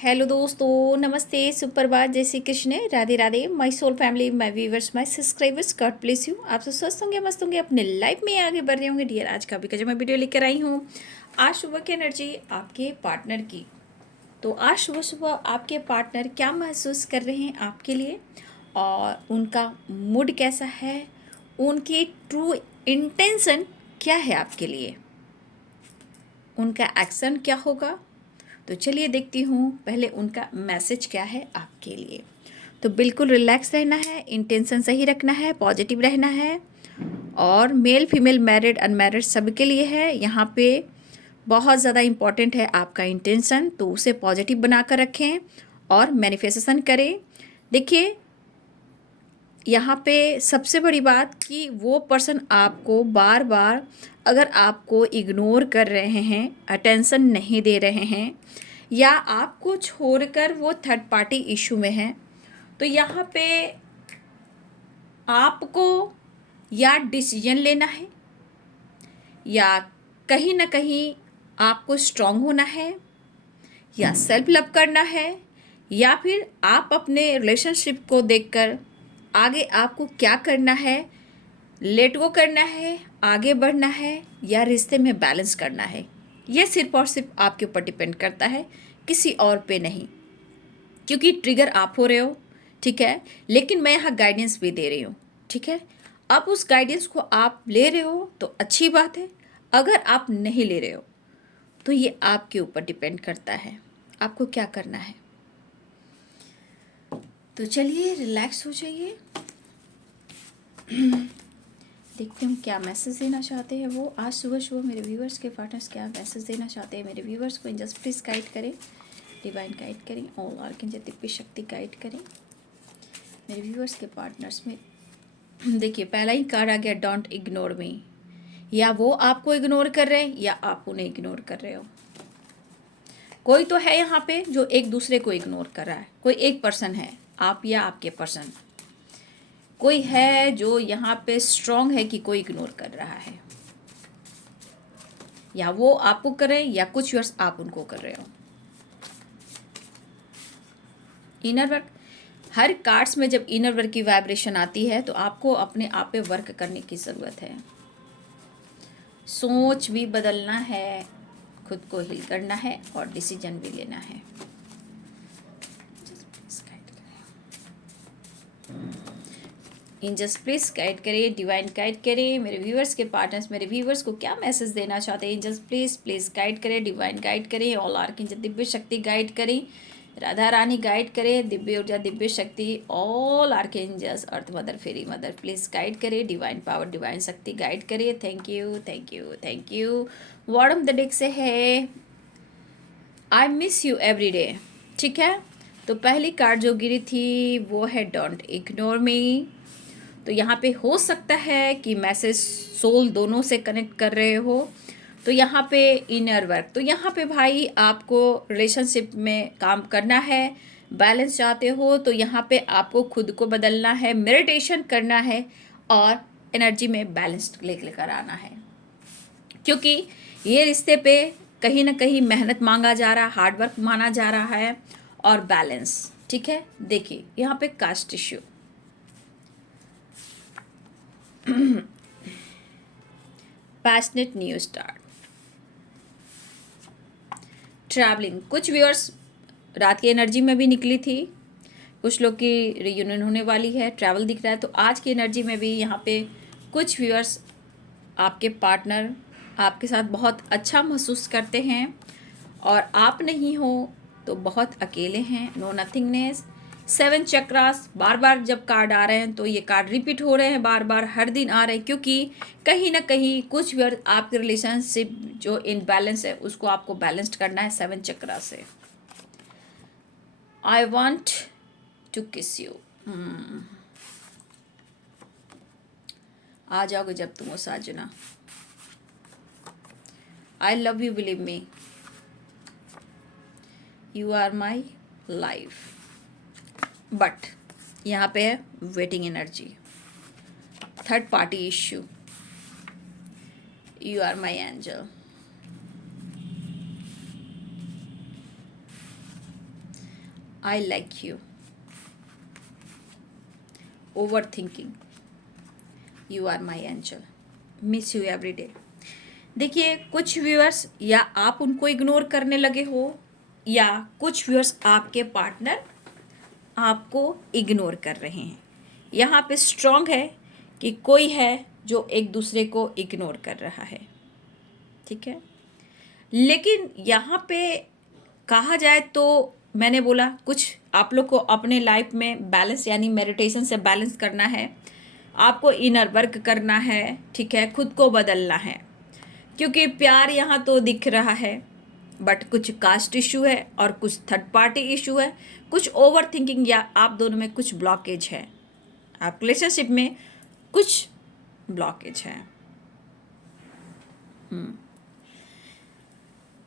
Hello दोस्तों, नमस्ते, सुप्रभात, जय Shri Krishna, Radhe Radhe. My soul family, my viewers, my subscribers, God bless you. आप सब स्वस्थ होंगे, मस्त होंगे, अपने लाइफ में आगे बढ़ रहे होंगे डियर। आज का भी जो मैं वीडियो लेकर आई हूँ, आज सुबह की एनर्जी आपके पार्टनर की। तो आज सुबह सुबह आपके पार्टनर क्या महसूस कर रहे हैं आपके लिए, और उनका मूड कैसा है, उनकी ट्रू इंटेंशन क्या है आपके लिए, उनका एक्शन क्या होगा। तो चलिए देखती हूँ पहले उनका मैसेज क्या है आपके लिए। तो बिल्कुल रिलैक्स रहना है, इंटेंशन सही रखना है, पॉजिटिव रहना है, और मेल फीमेल मैरिड अनमैरिड सबके लिए है। यहाँ पे बहुत ज़्यादा इम्पॉर्टेंट है आपका इंटेंशन, तो उसे पॉजिटिव बना कर रखें और मैनिफेस्टेशन करें। देखिए, यहाँ पे सबसे बड़ी बात कि वो पर्सन आपको बार बार अगर आपको इग्नोर कर रहे हैं, अटेंशन नहीं दे रहे हैं, या आपको छोड़कर वो थर्ड पार्टी इशू में है, तो यहाँ पे आपको या डिसीजन लेना है, या कहीं ना कहीं आपको स्ट्रांग होना है, या सेल्फ लव करना है, या फिर आप अपने रिलेशनशिप को देखकर आगे आपको क्या करना है, लेट गो करना है, आगे बढ़ना है, या रिश्ते में बैलेंस करना है। ये सिर्फ और सिर्फ आपके ऊपर डिपेंड करता है, किसी और पे नहीं। क्योंकि ट्रिगर आप हो रहे हो, ठीक है, लेकिन मैं यहाँ गाइडेंस भी दे रही हूँ, ठीक है। अब उस गाइडेंस को आप ले रहे हो तो अच्छी बात है, अगर आप नहीं ले रहे हो तो ये आपके ऊपर डिपेंड करता है आपको क्या करना है। तो चलिए रिलैक्स हो जाइए, देखते हैं क्या मैसेज देना चाहते हैं वो। आज सुबह सुबह मेरे व्यूवर्स के पार्टनर्स क्या मैसेज देना चाहते हैं मेरे व्यूवर्स को। जस्ट प्लीज़ गाइड करें, डिवाइन गाइड करें, और आर्किंजल दिव्य शक्ति गाइड करें मेरे व्यूवर्स के पार्टनर्स में। देखिए, पहला ही कार्ड आ गया, डोंट इग्नोर मी। या वो आपको इग्नोर कर रहे हैं या आप उन्हें इग्नोर कर रहे हो। कोई तो है यहाँ पे जो एक दूसरे को इग्नोर कर रहा है। कोई एक पर्सन है, आप या आपके पर्सन। कोई है जो यहाँ पे स्ट्रांग है कि कोई इग्नोर कर रहा है, या वो आपको कर रहे हैं या कुछ वर्ष आप उनको कर रहे हो। इनर वर्क, हर कार्ड्स में जब इनर वर्क की वाइब्रेशन आती है तो आपको अपने आप पे वर्क करने की ज़रूरत है। सोच भी बदलना है, खुद को हील करना है, और डिसीजन भी लेना है। एंजल्स प्लीज गाइड करें, डिवाइन गाइड करें मेरे व्यूवर्स के पार्टनर्स, मेरे व्यूवर्स को क्या मैसेज देना चाहते हैं। एंजल्स प्लीज प्लीज गाइड करें, डिवाइन गाइड करें, ऑल आर्कएंजल दिव्य शक्ति गाइड करें, राधा रानी गाइड करें, दिव्य ऊर्जा दिव्य शक्ति, all archangels, earth mother, fairy mother, please guide करें, डिवाइन पावर डिवाइन शक्ति गाइड करें। Thank you thank you thank you. Bottom the deck से है I miss you every day, ठीक है। तो पहली कार्ड जो गिरी थी वो है डोंट इग्नोर मी। तो यहाँ पे हो सकता है कि मैसेज सोल दोनों से कनेक्ट कर रहे हो। तो यहाँ पे इनर वर्क, तो यहाँ पे भाई आपको रिलेशनशिप में काम करना है, बैलेंस चाहते हो तो यहाँ पे आपको खुद को बदलना है, मेडिटेशन करना है, और एनर्जी में बैलेंस लेकर आना है। क्योंकि ये रिश्ते पे कहीं ना कहीं मेहनत मांगा जा रहा है, हार्डवर्क माना जा रहा है, और बैलेंस, ठीक है। देखिए यहाँ पे cast issue, passionate new start, travelling. कुछ व्यूअर्स रात की एनर्जी में भी निकली थी, कुछ लोग की रियूनियन होने वाली है, ट्रैवल दिख रहा है। तो आज की एनर्जी में भी यहाँ पे कुछ व्यूअर्स, आपके पार्टनर आपके साथ बहुत अच्छा महसूस करते हैं, और आप नहीं हो तो बहुत अकेले हैं, नो नथिंगनेस। 7 चक्रास, बार बार जब कार्ड आ रहे हैं तो ये कार्ड रिपीट हो रहे हैं, बार बार हर दिन आ रहे हैं, क्योंकि कहीं ना कहीं कुछ भी आपके रिलेशनशिप जो इनबैलेंस है उसको आपको बैलेंस्ड करना है 7 चक्रा से। I want to kiss you, आ जाओगे जब तुम हो साजना। I love you, believe me, you are my life. But यहाँ पे है waiting energy, third party issue, you are my angel. I like you, over thinking, you are my angel, miss you every day. देखिए, कुछ viewers या आप उनको ignore करने लगे हो, या कुछ व्यूअर्स आपके पार्टनर आपको इग्नोर कर रहे हैं। यहाँ पे स्ट्रांग है कि कोई है जो एक दूसरे को इग्नोर कर रहा है, ठीक है। लेकिन यहाँ पे कहा जाए तो मैंने बोला कुछ आप लोग को अपने लाइफ में बैलेंस यानी मेडिटेशन से बैलेंस करना है, आपको इनर वर्क करना है, ठीक है, खुद को बदलना है। क्योंकि प्यार यहाँ तो दिख रहा है, बट कुछ कास्ट इशू है और कुछ थर्ड पार्टी इशू है, कुछ ओवर थिंकिंग या आप दोनों में कुछ ब्लॉकेज है, आप रिलेशनशिप में कुछ ब्लॉकेज है।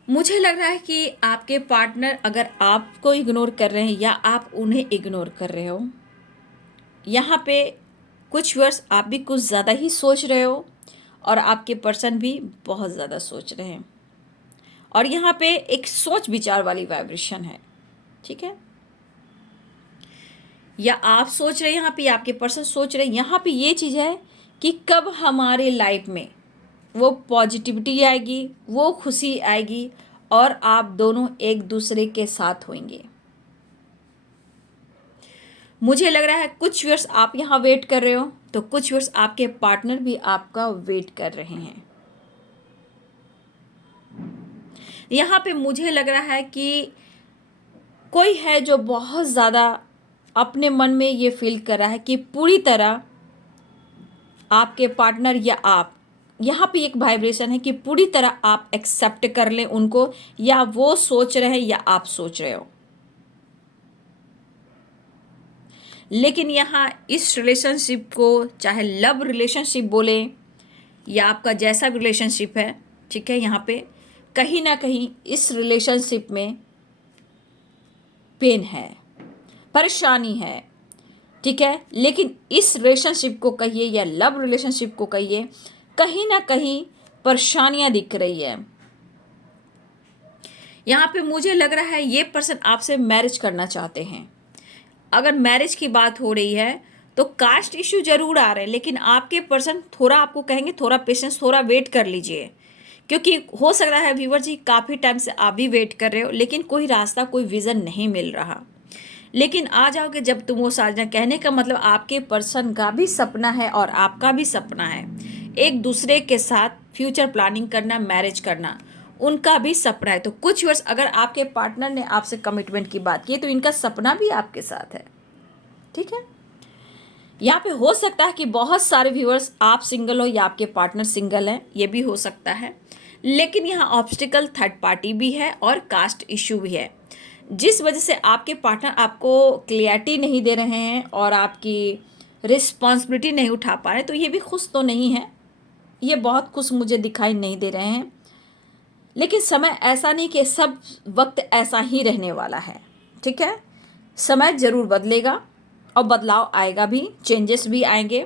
मुझे लग रहा है कि आपके पार्टनर अगर आपको इग्नोर कर रहे हैं या आप उन्हें इग्नोर कर रहे हो, यहाँ पे कुछ वर्ष आप भी कुछ ज़्यादा ही सोच रहे हो और आपके पर्सन भी बहुत ज़्यादा सोच रहे हैं, और यहाँ पे एक सोच विचार वाली वाइब्रेशन है, ठीक है। या आप सोच रहे हैं यहाँ पे, आपके पर्सन सोच रहे हैं यहाँ पे, ये चीज़ है कि कब हमारे लाइफ में वो पॉजिटिविटी आएगी, वो खुशी आएगी और आप दोनों एक दूसरे के साथ होंगे। मुझे लग रहा है कुछ वर्ष आप यहाँ वेट कर रहे हो, तो कुछ वर्ष आपके पार्टनर भी आपका वेट कर रहे हैं। यहाँ पे मुझे लग रहा है कि कोई है जो बहुत ज़्यादा अपने मन में ये फील कर रहा है कि पूरी तरह आपके पार्टनर या आप, यहाँ पे एक वाइब्रेशन है कि पूरी तरह आप एक्सेप्ट कर लें उनको, या वो सोच रहे हैं या आप सोच रहे हो। लेकिन यहाँ इस रिलेशनशिप को चाहे लव रिलेशनशिप बोले या आपका जैसा भी रिलेशनशिप है, ठीक है, यहाँ पे कहीं ना कहीं इस रिलेशनशिप में पेन है, परेशानी है, ठीक है। लेकिन इस रिलेशनशिप को कहिए या लव रिलेशनशिप को कहिए, कहीं ना कहीं परेशानियां दिख रही है। यहाँ पे मुझे लग रहा है ये पर्सन आपसे मैरिज करना चाहते हैं। अगर मैरिज की बात हो रही है तो कास्ट इश्यू जरूर आ रहे हैं, लेकिन आपके पर्सन थोड़ा आपको कहेंगे थोड़ा पेशेंस, थोड़ा वेट कर लीजिए, क्योंकि हो सकता है व्यूवर जी काफ़ी टाइम से आप भी वेट कर रहे हो, लेकिन कोई रास्ता, कोई विज़न नहीं मिल रहा। लेकिन आ जाओगे जब तुम वो साजना, कहने का मतलब आपके पर्सन का भी सपना है और आपका भी सपना है, एक दूसरे के साथ फ्यूचर प्लानिंग करना, मैरिज करना, उनका भी सपना है। तो कुछ वर्ष अगर आपके पार्टनर ने आपसे कमिटमेंट की बात की तो इनका सपना भी आपके साथ है, ठीक है। यहाँ पे हो सकता है कि बहुत सारे व्यूअर्स आप सिंगल हो या आपके पार्टनर सिंगल हैं, ये भी हो सकता है। लेकिन यहाँ ऑब्स्टिकल थर्ड पार्टी भी है और कास्ट इशू भी है, जिस वजह से आपके पार्टनर आपको क्लियरिटी नहीं दे रहे हैं और आपकी रिस्पॉन्सिबिलिटी नहीं उठा पा रहे। तो ये भी खुश तो नहीं है, ये बहुत खुश मुझे दिखाई नहीं दे रहे हैं। लेकिन समय ऐसा नहीं कि सब वक्त ऐसा ही रहने वाला है, ठीक है। समय ज़रूर बदलेगा और बदलाव आएगा भी, चेंजेस भी आएंगे।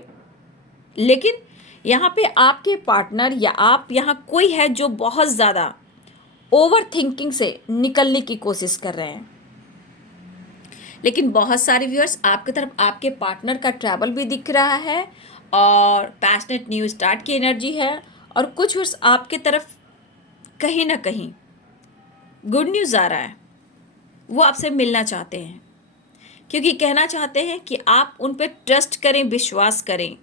लेकिन यहाँ पे आपके पार्टनर या आप, यहाँ कोई है जो बहुत ज़्यादा ओवर थिंकिंग से निकलने की कोशिश कर रहे हैं। लेकिन बहुत सारे व्यूअर्स आपकी तरफ आपके पार्टनर का ट्रैवल भी दिख रहा है और पैशनेट न्यू स्टार्ट की एनर्जी है, और कुछ व्यूअर्स आपके तरफ कहीं ना कहीं गुड न्यूज़ आ रहा है, वो आपसे मिलना चाहते हैं, क्योंकि कहना चाहते हैं कि आप उन पर ट्रस्ट करें, विश्वास करें।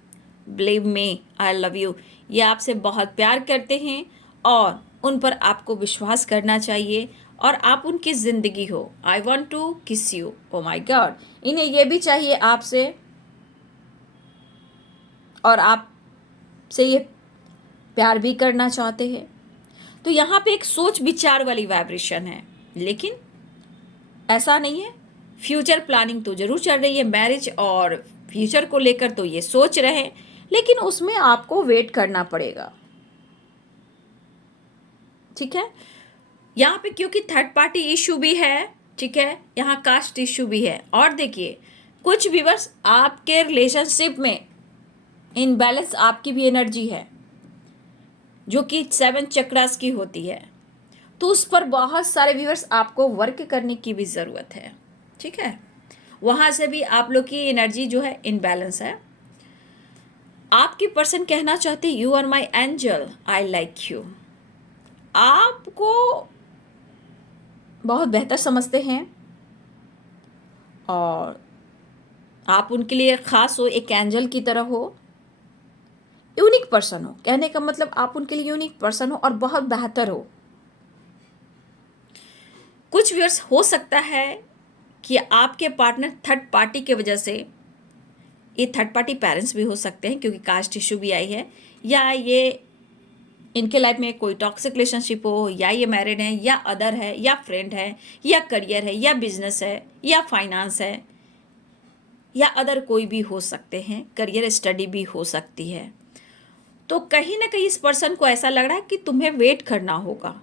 Believe me, I love you, ये आपसे बहुत प्यार करते हैं और उन पर आपको विश्वास करना चाहिए और आप उनकी ज़िंदगी हो। आई want to kiss you, O my God, इन्हें ये भी चाहिए आपसे और आपसे ये प्यार भी करना चाहते हैं। तो यहाँ पे एक सोच विचार वाली वाइब्रेशन है, लेकिन ऐसा नहीं है, फ्यूचर प्लानिंग तो ज़रूर चल रही है, मैरिज और फ्यूचर को लेकर तो ये सोच रहे हैं, लेकिन उसमें आपको वेट करना पड़ेगा, ठीक है। यहाँ पे क्योंकि थर्ड पार्टी इशू भी है, ठीक है, यहाँ कास्ट इशू भी है। और देखिए कुछ व्यूअर्स आपके रिलेशनशिप में इनबैलेंस आपकी भी एनर्जी है, जो कि 7 चक्रास की होती है, तो उस पर बहुत सारे व्यूअर्स आपको वर्क करने की भी ज़रूरत है, ठीक है, वहाँ से भी आप लोग की एनर्जी जो है इनबैलेंस है। आपकी पर्सन कहना चाहती you are my angel, I like you. आपको बहुत बेहतर समझते हैं और आप उनके लिए ख़ास हो, एक एंजल की तरह हो, यूनिक पर्सन हो। कहने का मतलब आप उनके लिए यूनिक पर्सन हो और बहुत बेहतर हो। कुछ व्यूअर्स हो सकता है कि आपके पार्टनर थर्ड पार्टी की वजह से, ये थर्ड पार्टी पेरेंट्स भी हो सकते हैं क्योंकि कास्ट इशू भी आई है, या ये इनके लाइफ में कोई टॉक्सिक रिलेशनशिप हो, या ये मैरिड है, या अदर है, या फ्रेंड है, या करियर है, या बिजनेस है, या फाइनेंस है, या अदर कोई भी हो सकते हैं, करियर स्टडी भी हो सकती है। तो कहीं ना कहीं इस पर्सन को ऐसा लग रहा है कि तुम्हें वेट करना होगा,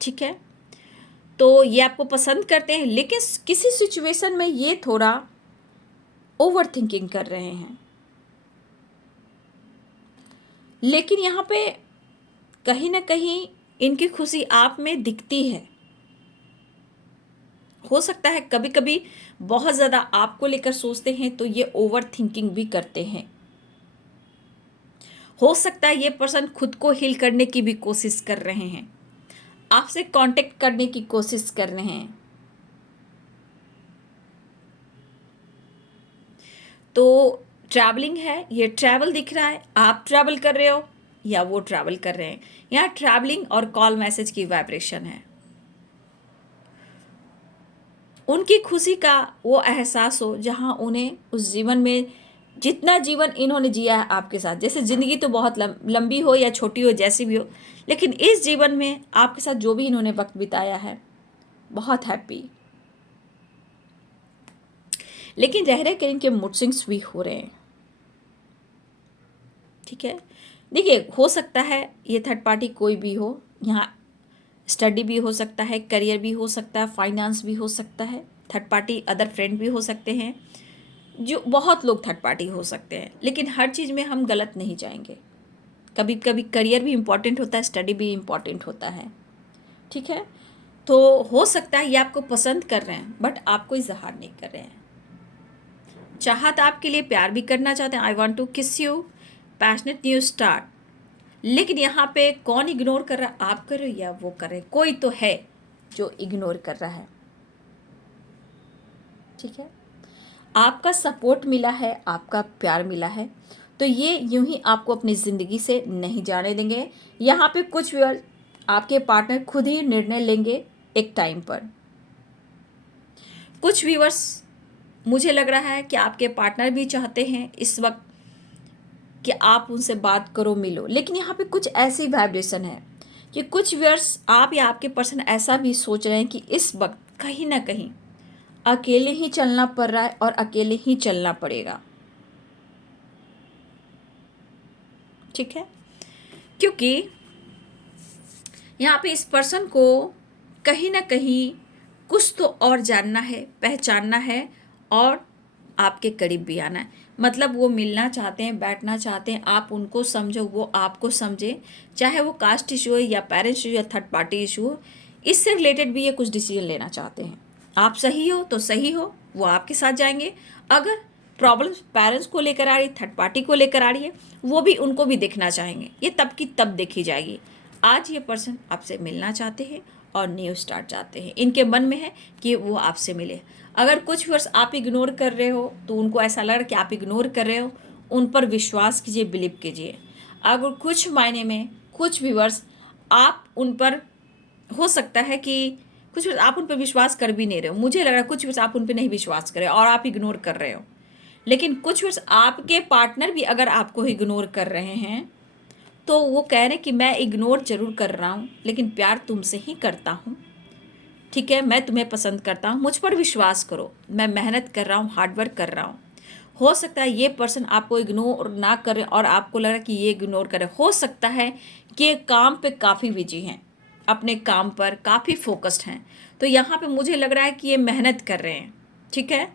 ठीक है। तो ये आपको पसंद करते हैं, लेकिन किसी सिचुएशन में ये थोड़ा ओवर थिंकिंग कर रहे हैं। लेकिन यहाँ पे कहीं ना कहीं इनकी खुशी आप में दिखती है। हो सकता है कभी कभी बहुत ज़्यादा आपको लेकर सोचते हैं तो ये ओवर थिंकिंग भी करते हैं। हो सकता है ये पर्सन खुद को हील करने की भी कोशिश कर रहे हैं, आपसे कांटेक्ट करने की कोशिश कर रहे हैं। तो ट्रैवलिंग है, ये ट्रैवल दिख रहा है, आप ट्रैवल कर रहे हो या वो ट्रैवल कर रहे हैं। यहाँ ट्रैवलिंग और कॉल मैसेज की वाइब्रेशन है। उनकी खुशी का वो एहसास हो जहाँ उन्हें उस जीवन में, जितना जीवन इन्होंने जिया है आपके साथ, जैसे ज़िंदगी तो बहुत लंबी हो या छोटी हो, जैसी भी हो, लेकिन इस जीवन में आपके साथ जो भी इन्होंने वक्त बिताया है, बहुत हैप्पी। लेकिन रह रहे कर इनके मूड स्विंग्स भी हो रहे हैं, ठीक है। देखिए, हो सकता है ये थर्ड पार्टी कोई भी हो, यहाँ स्टडी भी हो सकता है, करियर भी हो सकता है, फाइनेंस भी हो सकता है, थर्ड पार्टी अदर फ्रेंड भी हो सकते हैं, जो बहुत लोग थर्ड पार्टी हो सकते हैं। लेकिन हर चीज़ में हम गलत नहीं जाएंगे। कभी कभी करियर भी इम्पॉर्टेंट होता है, स्टडी भी इम्पॉर्टेंट होता है, ठीक है। तो हो सकता है ये आपको पसंद कर रहे हैं बट आपको इजहार नहीं कर रहे हैं। चाहत आपके लिए, प्यार भी करना चाहते हैं, आई want to kiss you, passionate new start. लेकिन यहाँ पे कौन इग्नोर कर रहा है, आप कर रहे हो या वो कर रहे हैं, कोई तो है जो इग्नोर कर रहा है, ठीक है। आपका सपोर्ट मिला है, आपका प्यार मिला है, तो ये यूं ही आपको अपनी ज़िंदगी से नहीं जाने देंगे। यहाँ पे कुछ व्यूअर आपके पार्टनर खुद ही निर्णय लेंगे एक टाइम पर। कुछ व्यूअर्स मुझे लग रहा है कि आपके पार्टनर भी चाहते हैं इस वक्त कि आप उनसे बात करो, मिलो। लेकिन यहाँ पे कुछ ऐसी वाइब्रेशन है कि कुछ व्यूअर्स आप या आपके पर्सन ऐसा भी सोच रहे हैं कि इस वक्त कहीं ना कहीं अकेले ही चलना पड़ रहा है और अकेले ही चलना पड़ेगा, ठीक है। क्योंकि यहाँ पे इस पर्सन को कहीं ना कहीं कुछ तो और जानना है, पहचानना है और आपके करीब भी आना है। मतलब वो मिलना चाहते हैं, बैठना चाहते हैं, आप उनको समझो, वो आपको समझे। चाहे वो कास्ट इशू हो या पेरेंट्स इशू या थर्ड पार्टी इशू हो, इससे रिलेटेड भी ये कुछ डिसीजन लेना चाहते हैं। आप सही हो तो सही हो, वो आपके साथ जाएंगे। अगर प्रॉब्लम पेरेंट्स को लेकर आ रही, थर्ड पार्टी को लेकर आ रही है, वो भी उनको भी देखना चाहेंगे। ये तब की तब देखी जाएगी। आज ये पर्सन आपसे मिलना चाहते हैं और न्यू स्टार्ट चाहते हैं। इनके मन में है कि वो आपसे मिले। अगर कुछ वर्ष आप इग्नोर कर रहे हो तो उनको ऐसा लग रहा है कि आप इग्नोर कर रहे हो, उन पर विश्वास कीजिए, बिलीव कीजिए। अगर कुछ मायने में कुछ व्यूअर्स आप उन पर, हो सकता है कि कुछ व्यूअर्स आप उन पर विश्वास कर भी नहीं रहे हो, मुझे लग रहा है कुछ व्यूअर्स आप उन पर नहीं विश्वास कर रहे हो और आप इग्नोर कर रहे हो। लेकिन कुछ व्यूअर्स आपके पार्टनर भी अगर आपको इग्नोर कर रहे हैं तो वो कह रहे हैं कि मैं इग्नोर जरूर कर रहा हूँ लेकिन प्यार तुमसे ही करता हूँ, ठीक है। मैं तुम्हें पसंद करता हूँ, मुझ पर विश्वास करो, मैं मेहनत कर रहा हूँ, हार्डवर्क कर रहा हूँ। हो सकता है ये पर्सन आपको इग्नोर ना करे और आपको लग रहा है कि ये इग्नोर करे। हो सकता है कि ये काम पे काफ़ी बिजी हैं, अपने काम पर काफ़ी फोकस्ड हैं। तो यहाँ पे मुझे लग रहा है कि ये मेहनत कर रहे हैं, ठीक है।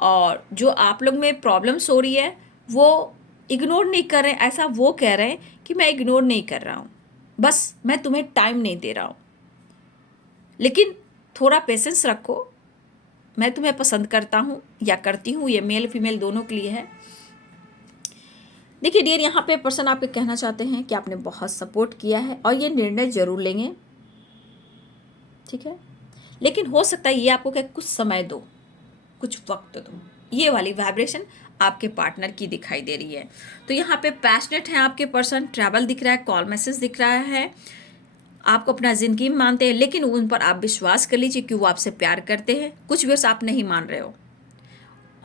और जो आप लोग में प्रॉब्लम्स हो रही है वो इग्नोर नहीं कर रहे हैं, ऐसा वो कह रहे हैं कि मैं इग्नोर नहीं कर रहा हूँ, बस मैं तुम्हें टाइम नहीं दे रहा हूँ। लेकिन थोड़ा पेशेंस रखो, मैं तुम्हें पसंद करता हूँ या करती हूँ, ये मेल फीमेल दोनों के लिए है। देखिए डियर, यहाँ पे पर्सन आपके कहना चाहते हैं कि आपने बहुत सपोर्ट किया है और ये निर्णय जरूर लेंगे, ठीक है, लेकिन हो सकता है ये आपको क्या कुछ समय दो, कुछ वक्त दो। ये वाली वाइब्रेशन आपके पार्टनर की दिखाई दे रही है। तो यहाँ पे पैशनेट है आपके पर्सन, ट्रैवल दिख रहा है, कॉल मैसेज दिख रहा है, आपको अपना जिंदगी मानते हैं, लेकिन उन पर आप विश्वास कर लीजिए कि वो आपसे प्यार करते हैं। कुछ वर्ष आप नहीं मान रहे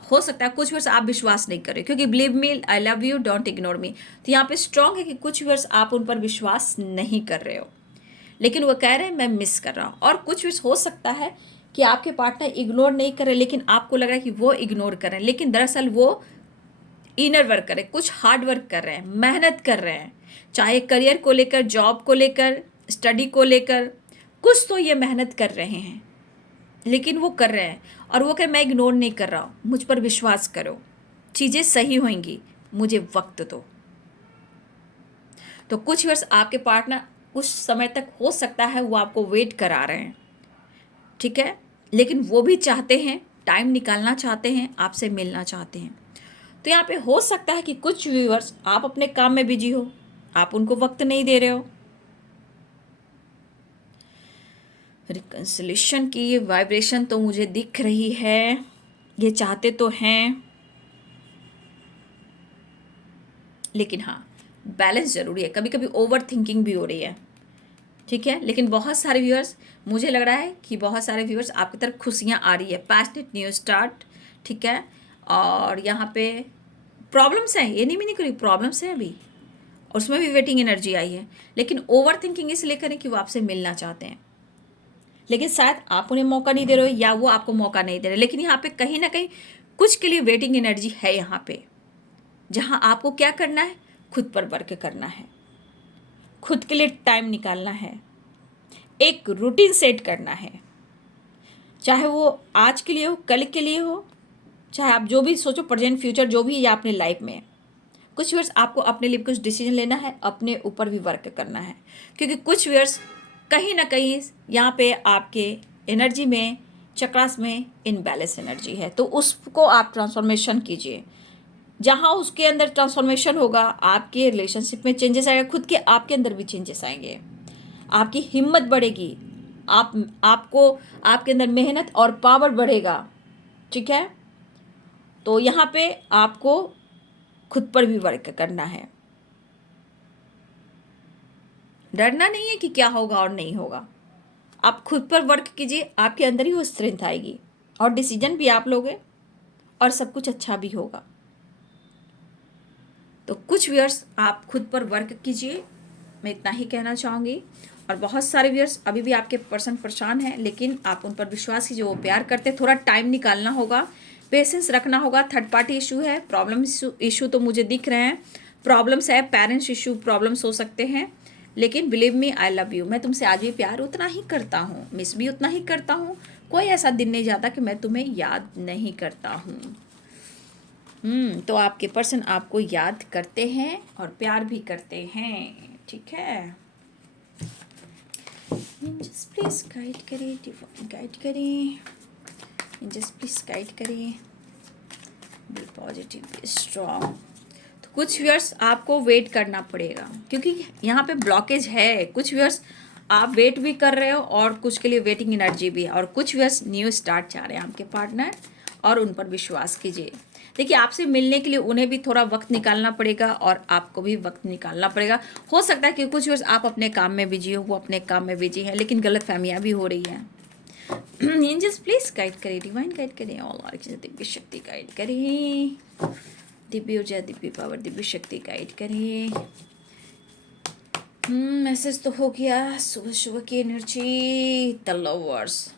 हो सकता है कुछ वर्ष आप विश्वास नहीं कर रहे, क्योंकि believe me, I love you, don't ignore me. तो यहाँ पे स्ट्रांग है कि कुछ वर्ष आप उन पर विश्वास नहीं कर रहे हो, लेकिन वो कह रहे हैं मैं मिस कर रहा हूँ। और कुछ वर्ष हो सकता है कि आपके पार्टनर इग्नोर नहीं कर रहे, लेकिन आपको लग रहा है कि वो इग्नोर कर रहे हैं, लेकिन दरअसल वो इनर वर्क कर रहे हैं, कुछ हार्ड वर्क कर रहे हैं, मेहनत कर रहे हैं, चाहे करियर को लेकर, जॉब को लेकर, स्टडी को लेकर, कुछ तो ये मेहनत कर रहे हैं, लेकिन वो कर रहे हैं। और वो कह मैं इग्नोर नहीं कर रहा हूँ, मुझ पर विश्वास करो, चीज़ें सही होंगी, मुझे वक्त दो। तो कुछ वर्ष आपके पार्टनर कुछ समय तक हो सकता है वो आपको वेट करा रहे हैं, ठीक है, लेकिन वो भी चाहते हैं, टाइम निकालना चाहते हैं, आपसे मिलना चाहते हैं। तो यहाँ पे हो सकता है कि कुछ व्यूअर्स आप अपने काम में बिजी हो, आप उनको वक्त नहीं दे रहे हो। रिकंसिलेशन की वाइब्रेशन तो मुझे दिख रही है, ये चाहते तो हैं, लेकिन हाँ बैलेंस जरूरी है। कभी कभी ओवर थिंकिंग भी हो रही है, ठीक है, लेकिन बहुत सारे व्यूअर्स, मुझे लग रहा है कि बहुत सारे व्यूअर्स आपकी तरफ खुशियाँ आ रही है, पैशनेट न्यू स्टार्ट, ठीक है। और यहाँ पे प्रॉब्लम्स हैं, ये नहीं करी, प्रॉब्लम्स हैं अभी, और उसमें भी वेटिंग एनर्जी आई है, लेकिन ओवर थिंकिंग इसलिए करें कि वो आपसे मिलना चाहते हैं, लेकिन शायद आप उन्हें मौका नहीं दे रहे हो या वो आपको मौका नहीं दे रहे। लेकिन यहाँ पे कहीं ना कहीं कुछ के लिए वेटिंग एनर्जी है यहाँ पे, जहाँ आपको क्या करना है, खुद पर वर्क करना है, खुद के लिए टाइम निकालना है, एक रूटीन सेट करना है, चाहे वो आज के लिए हो, कल के लिए हो, चाहे आप जो भी सोचो, प्रेजेंट फ्यूचर जो भी है या अपने लाइफ में। कुछ वर्ष आपको अपने लिए कुछ डिसीजन लेना है, अपने ऊपर भी वर्क करना है, क्योंकि कुछ वर्ष कहीं ना कहीं यहाँ पे आपके एनर्जी में, चक्रास में इनबैलेंस एनर्जी है, तो उसको आप ट्रांसफॉर्मेशन कीजिए। जहाँ उसके अंदर ट्रांसफॉर्मेशन होगा, आपके रिलेशनशिप में चेंजेस आएगा, खुद के आपके अंदर भी चेंजेस आएंगे, आपकी हिम्मत बढ़ेगी, आपको आपके अंदर मेहनत और पावर बढ़ेगा, ठीक है। तो यहाँ पे आपको खुद पर भी वर्क करना है, डरना नहीं है कि क्या होगा और नहीं होगा। आप खुद पर वर्क कीजिए, आपके अंदर ही वो स्ट्रेंथ आएगी और डिसीजन भी आप लोगे और सब कुछ अच्छा भी होगा। तो कुछ व्यूअर्स आप खुद पर वर्क कीजिए, मैं इतना ही कहना चाहूँगी। और बहुत सारे व्यूअर्स अभी भी आपके पर्सन परेशान हैं, लेकिन आप उन पर विश्वास कीजिए, वो प्यार करते, थोड़ा टाइम निकालना होगा, पेशेंस रखना होगा। थर्ड पार्टी इशू है, प्रॉब्लम इशू तो मुझे दिख रहे हैं, प्रॉब्लम्स है, पेरेंट्स इशू प्रॉब्लम्स हो सकते हैं, लेकिन believe me I love you, मैं तुमसे आज भी प्यार उतना ही करता हूँ, मिस भी उतना ही करता हूँ, कोई ऐसा दिन नहीं जाता कि मैं तुम्हें याद नहीं करता हूँ। तो आपके पर्सन आपको याद करते हैं और प्यार भी करते हैं, ठीक है। एंजल्स प्लीज गाइड करें, डिवाइन गाइड करें, एंजल्स प्लीज गाइड करें, बी पॉजिटिव, बी स्ट्रॉन्ग। तो कुछ व्यूअर्स आपको वेट करना पड़ेगा, क्योंकि यहाँ पे ब्लॉकेज है। कुछ व्यूअर्स आप वेट भी कर रहे हो और कुछ के लिए वेटिंग एनर्जी भी है, और कुछ व्यूअर्स न्यू स्टार्ट चाह रहे हैं आपके पार्टनर, और उन पर विश्वास कीजिए। देखिए आपसे मिलने के लिए उन्हें भी थोड़ा वक्त निकालना पड़ेगा और आपको भी वक्त निकालना पड़ेगा। हो सकता है कि कुछ व्यूअर्स आप अपने काम में बिजी हो, वो अपने काम में बिजी हैं, लेकिन गलतफहमियां भी हो रही हैं। एंजल्स प्लीज गाइड करें, डिवाइन गाइड करें, ऑल आर दिव्य शक्ति गाइड करें, दिव्य ऊर्जा, दिव्य पावर, दिव्य शक्ति गाइड करें। मैसेज तो हो गया, सुबह सुबह की एनर्जी, द लवर्स।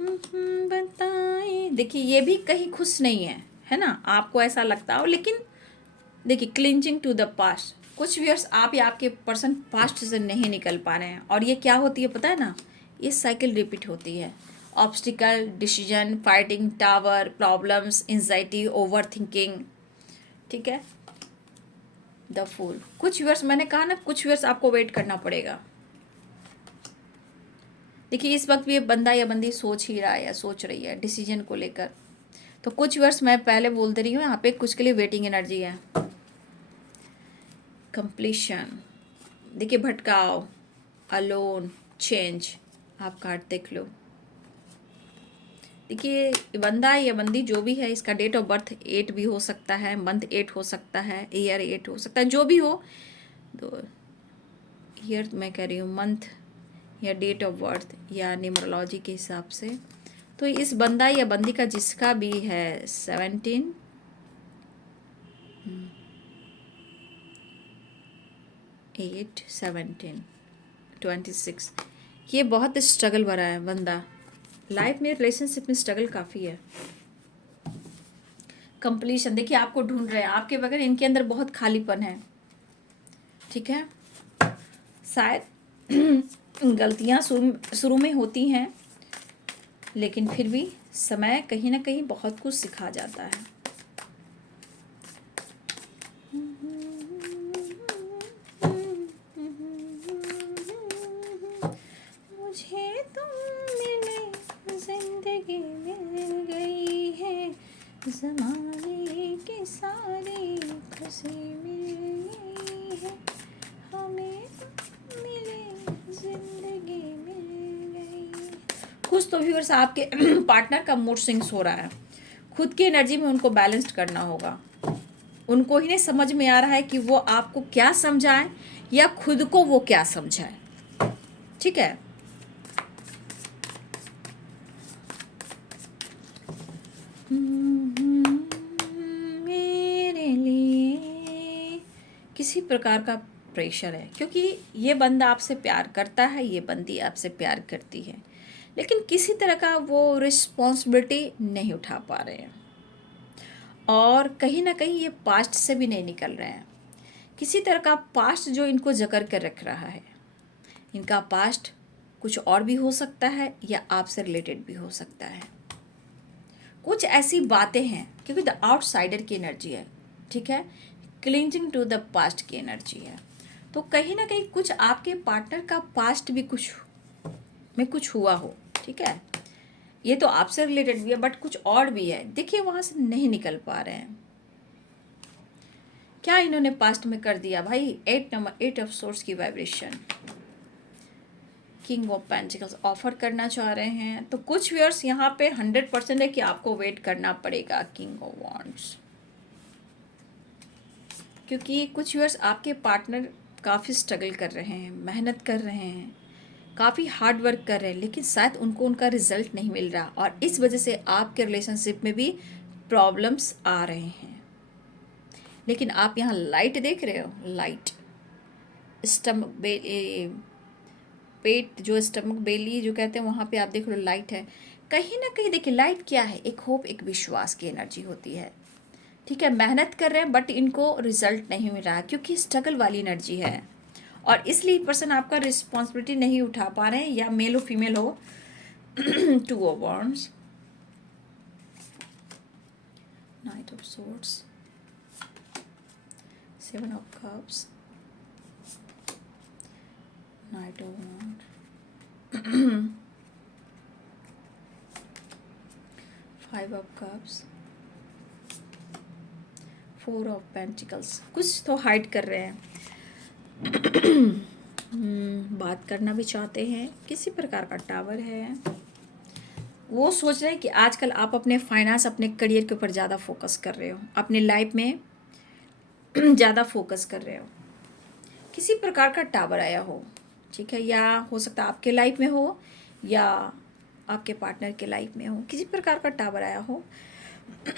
बताए, देखिए ये भी कहीं खुश नहीं है ना, आपको ऐसा लगता हो, लेकिन देखिए क्लिंचिंग टू द पास्ट, कुछ व्यूअर्स आप या आपके पर्सन पास्ट से नहीं निकल पा रहे हैं, और ये क्या होती है पता है ना, ये साइकिल रिपीट होती है। Obstacle, decision, fighting, tower, problems, anxiety, over thinking, ठीक है, द फूल। कुछ व्यूअर्स, मैंने कहा ना, कुछ व्यूअर्स आपको वेट करना पड़ेगा। देखिए इस वक्त भी ये बंदा या बंदी सोच ही रहा है या सोच रही है डिसीजन को लेकर। तो कुछ वर्ष मैं पहले बोल दे रही हूँ, यहाँ पे कुछ के लिए वेटिंग एनर्जी है। कंप्लीशन, देखिए भटकाव, अलोन, चेंज, आप कार्ड देख लो। देखिए बंदा या बंदी जो भी है, इसका डेट ऑफ बर्थ 8 भी हो सकता है, मंथ 8 हो सकता है, ईयर 8 हो सकता है, जो भी हो। तो ईयर मैं कह रही हूँ, मंथ या डेट ऑफ बर्थ या न्यूमरोलॉजी के हिसाब से। तो इस बंदा या बंदी का जिसका भी है 17, 8, 17, 26, ये बहुत स्ट्रगल भरा है बंदा। लाइफ में रिलेशनशिप में स्ट्रगल काफ़ी है। कंप्लीशन, देखिए आपको ढूंढ रहे हैं, आपके बगैर इनके अंदर बहुत खालीपन है। ठीक है, शायद गलतियां शुरू में होती हैं, लेकिन फिर भी समय कहीं ना कहीं बहुत कुछ सिखा जाता है। मुझे तुम मिले, जिंदगी मिल गई है, ज़माने की सारी खुशी मिल गई है, हमें तुम मिले, जिंदगी मिल गई। कुछ तो व्यूअर्स आपके पार्टनर का मूड स्विंग्स हो रहा है, खुद की एनर्जी में उनको बैलेंस्ड करना होगा। उनको ही नहीं समझ में आ रहा है कि वो आपको क्या समझाए या खुद को वो क्या समझाए। ठीक है, मेरे लिए किसी प्रकार का प्रेशर है, क्योंकि ये बंदा आपसे प्यार करता है, ये बंदी आपसे प्यार करती है, लेकिन किसी तरह का वो रिस्पॉन्सिबिलिटी नहीं उठा पा रहे हैं, और कहीं ना कहीं ये पास्ट से भी नहीं निकल रहे हैं। किसी तरह का पास्ट जो इनको जकड़ कर रख रहा है। इनका पास्ट कुछ और भी हो सकता है या आपसे रिलेटेड भी हो सकता है। कुछ ऐसी बातें हैं, क्योंकि द आउटसाइडर की एनर्जी है। ठीक है, क्लिंजिंग टू द पास्ट की एनर्जी है। तो कहीं ना कहीं कुछ आपके पार्टनर का पास्ट भी कुछ में कुछ हुआ हो। ठीक है, ये तो आपसे रिलेटेड भी है, बट कुछ और भी है। देखिए वहाँ से नहीं निकल पा रहे हैं। क्या इन्होंने पास्ट में कर दिया भाई? 8 ऑफ सोर्स की vibration, king of pentacles offer करना चाह रहे हैं। तो कुछ व्यूअर्स यहाँ पे 100% है कि आपको वेट करना पड़ेगा किंग ऑफ वॉन्ड्स, क्योंकि कुछ व्यूअर्स आपके पार्टनर काफ़ी स्ट्रगल कर रहे हैं, मेहनत कर रहे हैं, काफ़ी हार्ड वर्क कर रहे हैं, लेकिन शायद उनको उनका रिजल्ट नहीं मिल रहा, और इस वजह से आपके रिलेशनशिप में भी प्रॉब्लम्स आ रहे हैं। लेकिन आप यहाँ लाइट देख रहे हो, लाइट स्टमक पेट जो स्टमक बेली जो कहते हैं, वहाँ पे आप देख रहे हो लाइट है। कहीं ना कहीं देखिए लाइट क्या है, एक होप, एक विश्वास की एनर्जी होती है। ठीक है, मेहनत कर रहे हैं बट इनको रिजल्ट नहीं मिल रहा, क्योंकि स्ट्रगल वाली एनर्जी है, और इसलिए पर्सन आपका रिस्पॉन्सिबिलिटी नहीं उठा पा रहे हैं, या मेल हो फीमेल हो। 2 of wands, knight of swords, 7 of cups, knight of wand, 5 of cups, 4 of pentacles. कुछ तो हाइड कर रहे हैं, बात करना भी चाहते हैं, किसी प्रकार का टावर है। वो सोच रहे हैं कि आजकल आप अपने फाइनेंस, अपने करियर के ऊपर ज़्यादा फोकस कर रहे हो, अपने लाइफ में ज़्यादा फोकस कर रहे हो। किसी प्रकार का टावर आया हो, ठीक है, या हो सकता है आपके लाइफ में हो या आपके पार्टनर के लाइफ में हो, किसी प्रकार का टावर आया हो।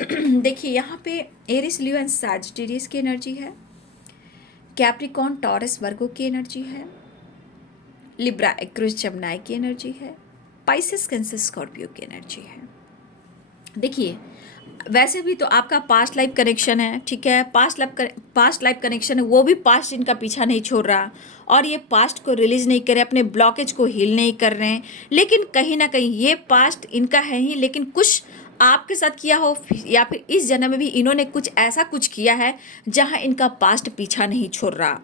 देखिए यहाँ पे एरिस, लियो एंड सैजिटेरियस की एनर्जी है, कैप्रिकॉर्न, टॉरस, वर्गो की एनर्जी है, लिब्रा, एक्वेरियस, जेमिनी की एनर्जी है, पाइसेस, कैंसर, स्कॉर्पियो की एनर्जी है। देखिए वैसे भी तो आपका पास्ट लाइफ कनेक्शन है, ठीक है, पास्ट लाइफ कनेक्शन है, वो भी पास्ट इनका पीछा नहीं छोड़ रहा, और ये पास्ट को रिलीज नहीं कर रहे, अपने ब्लॉकेज को हील नहीं कर रहे हैं। लेकिन कहीं ना कहीं ये पास्ट इनका है ही, लेकिन कुछ आपके साथ किया हो, या फिर इस जन्म में भी इन्होंने कुछ ऐसा कुछ किया है जहाँ इनका पास्ट पीछा नहीं छोड़ रहा।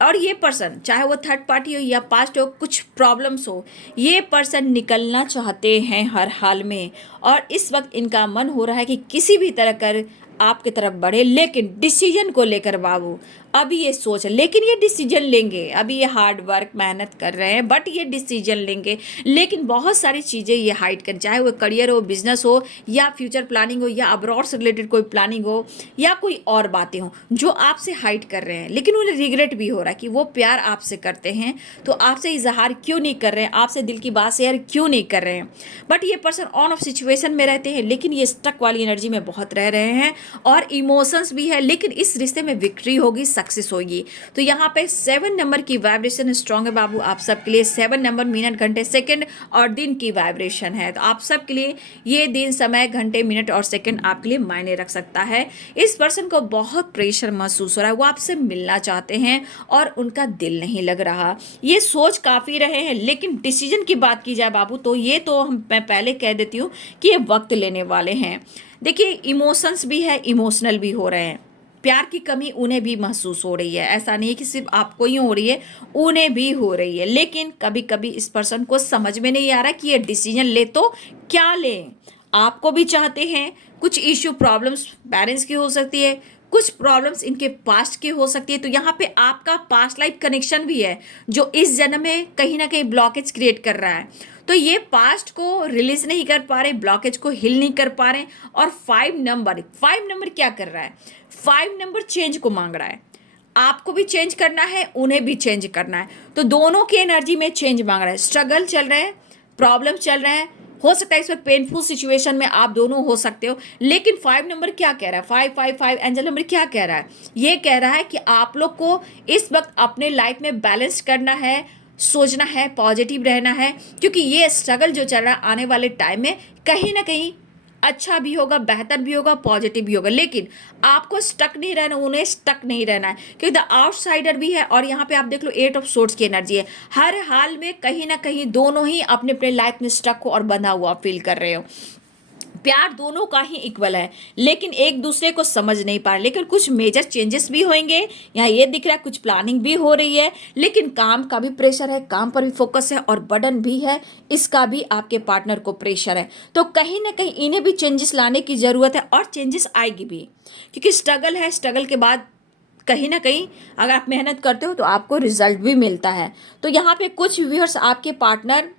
और ये पर्सन चाहे वो थर्ड पार्टी हो या पास्ट हो, कुछ प्रॉब्लम्स हो, ये पर्सन निकलना चाहते हैं हर हाल में। और इस वक्त इनका मन हो रहा है कि किसी भी तरह कर आपकी तरफ बढ़े, लेकिन डिसीजन को लेकर बाबू अभी ये सोच, लेकिन ये डिसीजन लेंगे। अभी ये हार्ड वर्क मेहनत कर रहे हैं, बट ये डिसीजन लेंगे। लेकिन बहुत सारी चीज़ें ये हाइड कर, चाहे वो करियर हो, बिजनेस हो, या फ्यूचर प्लानिंग हो, या अब्रॉड से रिलेटेड कोई प्लानिंग हो, या कोई और बातें हो जो आपसे हाइड कर रहे हैं। लेकिन उन्हें रिग्रेट भी हो रहा है कि वो प्यार आपसे करते हैं तो आपसे इजहार क्यों नहीं कर रहे हैं, आपसे दिल की बात शेयर क्यों नहीं कर रहे हैं। बट ये पर्सन ऑन ऑफ सिचुएशन में रहते हैं, लेकिन ये स्टक वाली एनर्जी में बहुत रह रहे हैं और इमोशंस भी है। लेकिन इस रिश्ते में विक्ट्री होगी, सक्सेस होगी। तो यहाँ पे 7 नंबर की वाइब्रेशन स्ट्रांग है बाबू आप सबके लिए। 7 नंबर मिनट, घंटे, सेकंड और दिन की वाइब्रेशन है। तो आप सबके लिए ये दिन, समय, घंटे, मिनट और सेकंड आपके लिए मायने रख सकता है। इस पर्सन को बहुत प्रेशर महसूस हो रहा है, वो आपसे मिलना चाहते हैं और उनका दिल नहीं लग रहा। ये सोच काफ़ी रहे हैं, लेकिन डिसीजन की बात की जाए बाबू तो ये तो मैं पहले कह देती हूँ कि ये वक्त लेने वाले हैं। देखिए, इमोशंस भी है, इमोशनल भी हो रहे हैं। प्यार की कमी उन्हें भी महसूस हो रही है, ऐसा नहीं है कि सिर्फ आपको ही हो रही है, उन्हें भी हो रही है। लेकिन कभी कभी इस पर्सन को समझ में नहीं आ रहा कि ये डिसीजन ले तो क्या लें। आपको भी चाहते हैं, कुछ इश्यू प्रॉब्लम्स पेरेंट्स की हो सकती है, कुछ प्रॉब्लम्स इनके पास्ट की हो सकती है। तो यहाँ पे आपका पास्ट लाइफ कनेक्शन भी है जो इस जन्म में कहीं ना कहीं ब्लॉकेज क्रिएट कर रहा है। तो ये पास्ट को रिलीज नहीं कर पा रहे, ब्लॉकेज को हिल नहीं कर पा रहे। और 5 नंबर क्या कर रहा है? 5 नंबर चेंज को मांग रहा है। आपको भी चेंज करना है, उन्हें भी चेंज करना है। तो दोनों की एनर्जी में चेंज मांग रहा है। स्ट्रगल चल रहा है, प्रॉब्लम चल रहा है, हो सकता है इसमें पेनफुल सिचुएशन में आप दोनों हो सकते हो। लेकिन 5 नंबर क्या कह रहा है? 555 एंजल नंबर क्या कह रहा है? ये कह रहा है कि आप लोग को इस वक्त अपने लाइफ में बैलेंस करना है, सोचना है, पॉजिटिव रहना है। क्योंकि ये स्ट्रगल जो चल रहा है आने वाले टाइम में कहीं ना कहीं अच्छा भी होगा, बेहतर भी होगा, पॉजिटिव भी होगा। लेकिन आपको स्टक नहीं रहना, उन्हें स्टक नहीं रहना है, क्योंकि द आउटसाइडर भी है। और यहाँ पे आप देख लो 8 ऑफ सोर्ड्स की एनर्जी है। हर हाल में कहीं ना कहीं दोनों ही अपने अपने लाइफ में स्टक हो और बंधा हुआ फील कर रहे हो। प्यार दोनों का ही इक्वल है, लेकिन एक दूसरे को समझ नहीं पा रहे। लेकिन कुछ मेजर चेंजेस भी होंगे, यहाँ ये दिख रहा है, कुछ प्लानिंग भी हो रही है। लेकिन काम का भी प्रेशर है, काम पर भी फोकस है, और बर्डन भी है, इसका भी आपके पार्टनर को प्रेशर है। तो कहीं ना कहीं इन्हें भी चेंजेस लाने की ज़रूरत है, और चेंजेस आएगी भी, क्योंकि स्ट्रगल है। स्ट्रगल के बाद कहीं ना कहीं अगर आप मेहनत करते हो तो आपको रिजल्ट भी मिलता है। तो यहाँ पे कुछ व्यूअर्स आपके पार्टनर,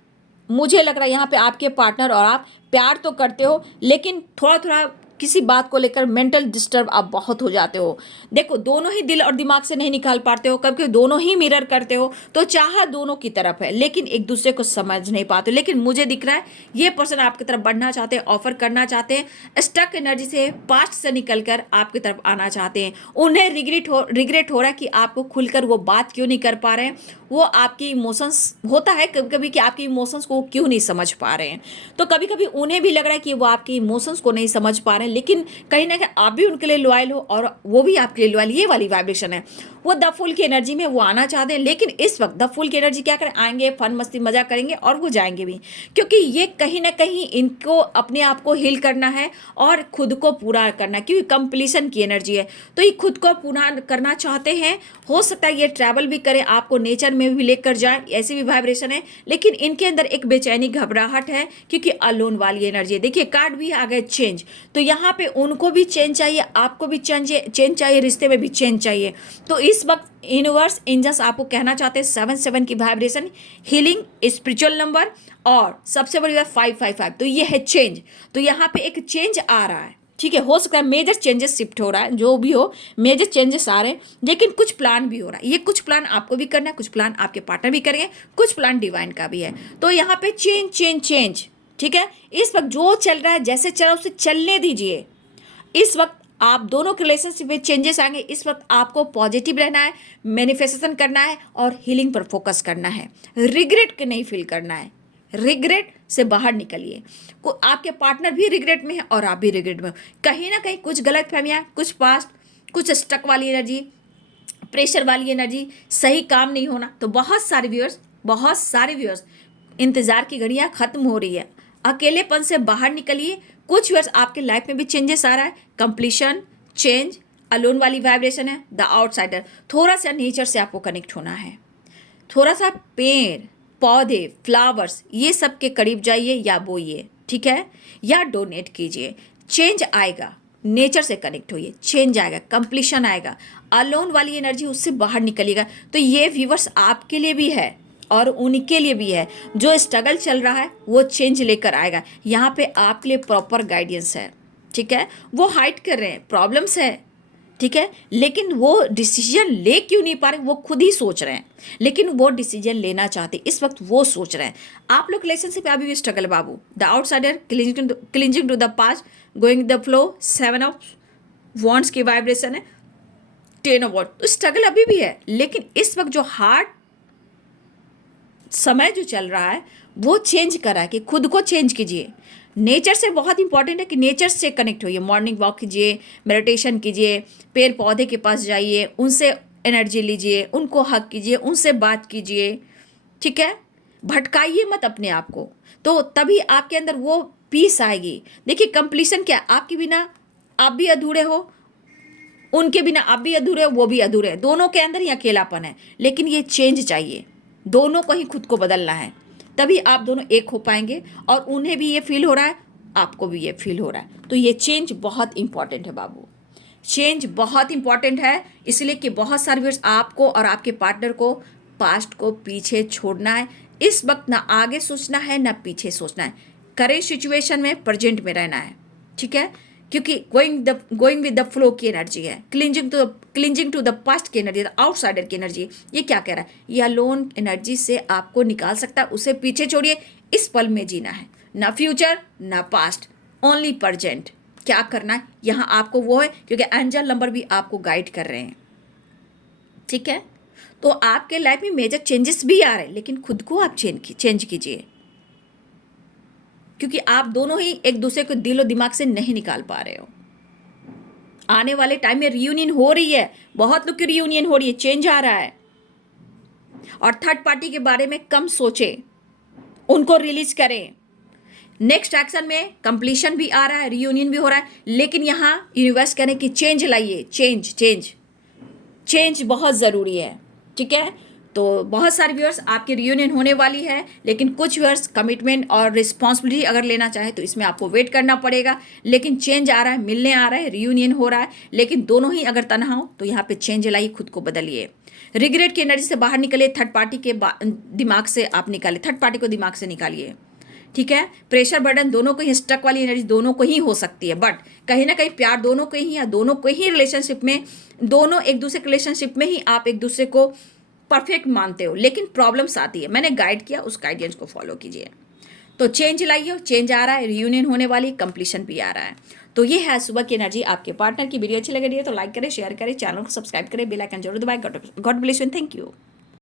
मुझे लग रहा है यहाँ पे आपके पार्टनर और आप प्यार तो करते हो, लेकिन थोड़ा थोड़ा किसी बात को लेकर मेंटल डिस्टर्ब आप बहुत हो जाते हो। देखो, दोनों ही दिल और दिमाग से नहीं निकाल पाते हो, कभी दोनों ही मिरर करते हो, तो चाह दोनों की तरफ है, लेकिन एक दूसरे को समझ नहीं पाते। लेकिन मुझे दिख रहा है ये पर्सन आपकी तरफ बढ़ना चाहते हैं, ऑफर करना चाहते हैं, स्टक एनर्जी से, पास्ट से निकल कर आपकी तरफ आना चाहते हैं। उन्हें रिग्रेट हो रहा है कि आपको खुलकर वो बात क्यों नहीं कर पा रहे हैं। वो आपकी इमोशंस, होता है कभी कभी कि आपके इमोशंस को क्यों नहीं समझ पा रहे हैं। तो कभी कभी उन्हें भी लग रहा है कि वो आपके इमोशंस को नहीं समझ पा रहे हैं, लेकिन कहीं ना कहीं आप भी उनके लिए लॉयल हो और वो भी आपके लिए लॉयल। ये वाली वाइब्रेशन है। वो द फुल की एनर्जी में वो आना चाहते हैं, लेकिन इस वक्त द फुल की एनर्जी क्या करें, आएंगे, फन मस्ती मजा करेंगे और वो जाएंगे भी, क्योंकि ये कहीं ना कहीं इनको अपने आप को हील करना है और खुद को पूरा करना है, क्योंकि कंप्लीशन की एनर्जी है। तो ये खुद को पूरा करना चाहते हैं। हो सकता है ये ट्रैवल भी करें, आपको नेचर में भी लेकर जाए, ऐसी भी वाइब्रेशन है। लेकिन इनके अंदर एक बेचैनी, घबराहट है, क्योंकि अलोन वाली एनर्जी है। देखिए, कार्ड भी आ गए चेंज। तो यहाँ पे उनको भी चेंज चाहिए, आपको भी चेंज चाहिए, रिश्ते में भी चेंज चाहिए। तो इस वक्त यूनिवर्स, एंजल्स आपको कहना चाहते हैं 7 की वाइब्रेशन, हीलिंग, स्पिरिचुअल नंबर, और सबसे बड़ी बात 555। तो ये है चेंज। तो यहाँ पे एक चेंज आ रहा है, ठीक है। हो सकता है मेजर चेंजेस शिफ्ट हो रहा है, जो भी हो मेजर चेंजेस आ रहे हैं, लेकिन कुछ प्लान भी हो रहा है। ये कुछ प्लान आपको भी करना है, कुछ प्लान आपके पार्टनर भी करेंगे, कुछ प्लान डिवाइन का भी है। तो यहाँ पे चेंज चेंज चेंज, ठीक है। इस वक्त जो चल रहा है, जैसे चल रहा है, उसे चलने दीजिए। इस वक्त आप दोनों के रिलेशनशिप में चेंजेस आएंगे। इस वक्त आपको पॉजिटिव रहना है, मैनिफेस्टेशन करना है और हीलिंग पर फोकस करना है। रिग्रेट के नहीं फील करना है, रिग्रेट से बाहर निकलिए। को आपके पार्टनर भी रिग्रेट में है और आप भी रिग्रेट में हो। कहीं ना कहीं कुछ गलत फहमियाँ, कुछ पास्ट, कुछ स्टक वाली एनर्जी, प्रेशर वाली एनर्जी, सही काम नहीं होना। तो बहुत सारे व्यूअर्स इंतज़ार की घड़ियाँ ख़त्म हो रही है। अकेलेपन से बाहर निकलिए। कुछ व्यूअर्स आपके लाइफ में भी चेंजेस आ रहा है, कंप्लीशन, चेंज, अलोन वाली वाइब्रेशन है, द आउटसाइडर। थोड़ा सा नेचर से आपको कनेक्ट होना है, थोड़ा सा पेड़ पौधे फ्लावर्स ये सब के करीब जाइए या बोइए, ठीक है, या डोनेट कीजिए। चेंज आएगा, नेचर से कनेक्ट होइए, चेंज आएगा, कंप्लीशन आएगा। अलोन वाली एनर्जी उससे बाहर निकलिएगा। तो ये व्यूवर्स आपके लिए भी है और उनके लिए भी है। जो स्ट्रगल चल रहा है वो चेंज लेकर आएगा। यहाँ पे आपके लिए प्रॉपर गाइडेंस है, ठीक है। वो हाइड कर रहे हैं, प्रॉब्लम्स है, ठीक है, लेकिन वो डिसीजन ले क्यों नहीं पा रहे, वो खुद ही सोच रहे हैं, लेकिन वो डिसीजन लेना चाहते इस वक्त, वो सोच रहे हैं। आप लोग रिलेशनशिप में अभी भी स्ट्रगल बाबू, the outsider, clinging to the past, going the flow, 7 of wands की वाइब्रेशन है, 10 ऑफ वॉन्ड्स। तो स्ट्रगल अभी भी है, लेकिन इस वक्त जो हार्ड समय जो चल रहा है वो चेंज करा है कि खुद को चेंज कीजिए। नेचर से बहुत इंपॉर्टेंट है कि नेचर से कनेक्ट होइए, मॉर्निंग वॉक कीजिए, मेडिटेशन कीजिए, पेड़ पौधे के पास जाइए, उनसे एनर्जी लीजिए, उनको हक कीजिए, उनसे बात कीजिए, ठीक है। भटकाइए मत अपने आप को, तो तभी आपके अंदर वो पीस आएगी। देखिए कंप्लीशन क्या, आपके बिना आप भी अधूरे हो, उनके बिना आप भी अधूरे हो, वो भी अधूरे हैं, दोनों के अंदर ही अकेलापन है। लेकिन ये चेंज चाहिए, दोनों को ही खुद को बदलना है, तभी आप दोनों एक हो पाएंगे। और उन्हें भी ये फील हो रहा है, आपको भी ये फील हो रहा है। तो ये चेंज बहुत इंपॉर्टेंट है बाबू, चेंज बहुत इंपॉर्टेंट है। इसलिए कि बहुत सारे व्यूअर्स आपको और आपके पार्टनर को पास्ट को पीछे छोड़ना है। इस वक्त ना आगे सोचना है ना पीछे सोचना है, करेंट सिचुएशन में प्रेजेंट में रहना है, ठीक है। क्योंकि गोइंग विद द फ्लो की एनर्जी है, क्लिंजिंग टू द पास्ट की एनर्जी, आउटसाइडर की एनर्जी। ये क्या कह रहा है, ये अलोन एनर्जी से आपको निकाल सकता है, उसे पीछे छोड़िए। इस पल में जीना है, ना फ्यूचर ना पास्ट, ओनली प्रेजेंट। क्या करना है यहाँ आपको वो है, क्योंकि एंजल नंबर भी आपको गाइड कर रहे हैं, ठीक है। तो आपके लाइफ में मेजर चेंजेस भी आ रहे हैं, लेकिन खुद को आप चेंज कीजिए, क्योंकि आप दोनों ही एक दूसरे को दिलो दिमाग से नहीं निकाल पा रहे हो। आने वाले टाइम में रियूनियन हो रही है, बहुत लोग की रियूनियन हो रही है, चेंज आ रहा है। और थर्ड पार्टी के बारे में कम सोचें, उनको रिलीज करें। नेक्स्ट एक्शन में कंप्लीशन भी आ रहा है, रियूनियन भी हो रहा है, लेकिन यहाँ यूनिवर्स कह रहे हैं कि चेंज लाइए, चेंज बहुत ज़रूरी है, ठीक है। तो बहुत सारे व्यूअर्स आपकी रियूनियन होने वाली है, लेकिन कुछ व्यूअर्स कमिटमेंट और रिस्पॉन्सिबिलिटी अगर लेना चाहे तो इसमें आपको वेट करना पड़ेगा। लेकिन चेंज आ रहा है, मिलने आ रहा है, रियूनियन हो रहा है, लेकिन दोनों ही अगर तनहा हो तो यहाँ पे चेंज लाइए, खुद को बदलिए। रिग्रेट की एनर्जी से बाहर निकलिए, थर्ड पार्टी के दिमाग से आप निकालिए, थर्ड पार्टी को दिमाग से निकालिए, ठीक है। प्रेशर बर्डन दोनों को ही, स्टक वाली एनर्जी दोनों को ही हो सकती है, बट कहीं ना कहीं प्यार दोनों को ही, या दोनों को ही रिलेशनशिप में, दोनों एक दूसरे के रिलेशनशिप में ही आप एक दूसरे को परफेक्ट मानते हो, लेकिन प्रॉब्लम्स आती है। मैंने गाइड किया, उस गाइडेंस को फॉलो कीजिए। तो चेंज लाइए, चेंज आ रहा है, रियूनियन होने वाली, कंप्लीशन भी आ रहा है। तो ये है सुबह की एनर्जी आपके पार्टनर की। वीडियो अच्छी लग रही है तो लाइक करें, शेयर करें, चैनल को सब्सक्राइब करें, बेल आइकन जरूर दबाएं। God bless you, thank you.